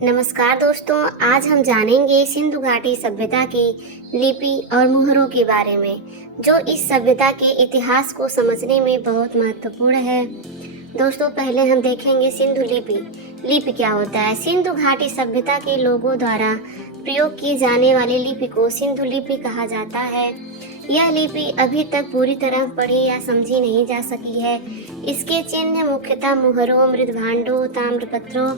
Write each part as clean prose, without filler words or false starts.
नमस्कार दोस्तों, आज हम जानेंगे सिंधु घाटी सभ्यता की लिपि और मुहरों के बारे में, जो इस सभ्यता के इतिहास को समझने में बहुत महत्वपूर्ण है। दोस्तों, पहले हम देखेंगे सिंधु लिपि। लिपि क्या होता है? सिंधु घाटी सभ्यता के लोगों द्वारा प्रयोग की जाने वाली लिपि को सिंधु लिपि कहा जाता है। यह लिपि अभी तक पूरी तरह पढ़ी या समझी नहीं जा सकी है। इसके चिन्ह मुख्यतः मुहरों, मृदभांडों, ताम्रपत्रों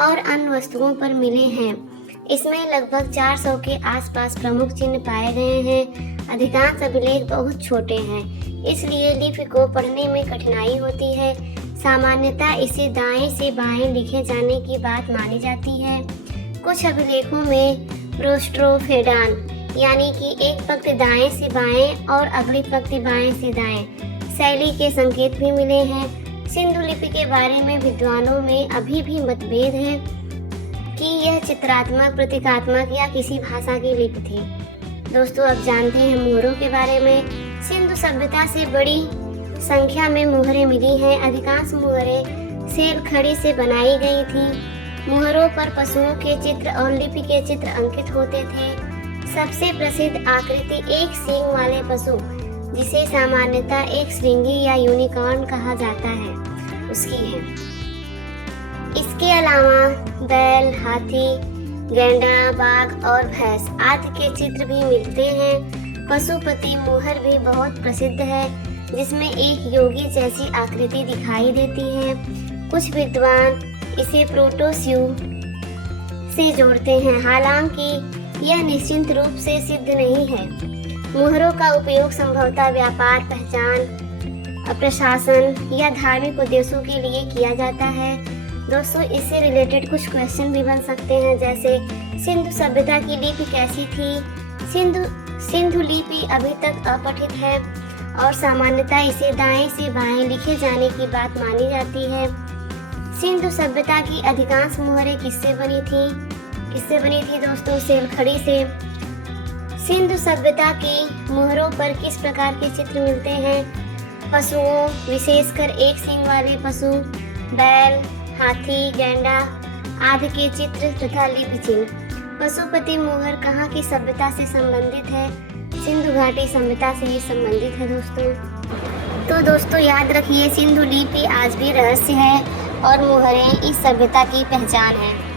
और अन्य वस्तुओं पर मिले हैं। इसमें लगभग 400 के आसपास प्रमुख चिन्ह पाए गए हैं। अधिकांश अभिलेख बहुत छोटे हैं, इसलिए लिपि को पढ़ने में कठिनाई होती है। सामान्यतः इसे दाएं से बाएं लिखे जाने की बात मानी जाती है। कुछ अभिलेखों में प्रोस्ट्रोफेडान यानी कि एक पंक्ति दाएं से बाएं और अगली पंक्ति बाएं से दाएं शैली के संकेत भी मिले हैं। सिंधु लिपि के बारे में विद्वानों में अभी भी मतभेद है कि यह चित्रात्मक, प्रतीकात्मक या किसी भाषा की लिपि थी। दोस्तों, अब जानते हैं मुहरों के बारे में। सिंधु सभ्यता से बड़ी संख्या में मुहरें मिली हैं। अधिकांश मुहरें सेल खड़ी से बनाई गई थी। मुहरों पर पशुओं के चित्र और लिपि के चित्र अंकित होते थे। सबसे प्रसिद्ध आकृति एक सींग वाले पशु, जिसे सामान्यतः एक श्रृंगी या यूनिकॉर्न कहा जाता है, उसकी है। इसके अलावा बैल, हाथी, गैंडा, बाघ और भैंस आदि के चित्र भी मिलते हैं। पशुपति मुहर भी बहुत प्रसिद्ध है, जिसमें एक योगी जैसी आकृति दिखाई देती है। कुछ विद्वान इसे प्रोटोस्यू से जोड़ते हैं, हालांकि यह निश्चित रूप से सिद्ध नहीं है। मुहरों का उपयोग संभवतः व्यापार, पहचान, प्रशासन या धार्मिक उद्देश्यों के लिए किया जाता है। दोस्तों, इससे रिलेटेड कुछ क्वेश्चन भी बन सकते हैं, जैसे सिंधु सभ्यता की लिपि कैसी थी? सिंधु लिपि अभी तक अपठित है और सामान्यतः इसे दाएं से बाएं लिखे जाने की बात मानी जाती है। सिंधु सभ्यता की अधिकांश मुहरें किससे बनी थी? दोस्तों, सेल खड़ी से। सिंधु सभ्यता की मुहरों पर किस प्रकार के चित्र मिलते हैं? पशुओं, विशेषकर एक सींग वाले पशु, बैल, हाथी, गैंडा आदि के चित्र तथा लिपि चिन्ह। पशुपति मुहर कहाँ की सभ्यता से संबंधित है? सिंधु घाटी सभ्यता से ही संबंधित है दोस्तों। तो दोस्तों, याद रखिए, सिंधु लिपि आज भी रहस्य है और मुहरें इस सभ्यता की पहचान है।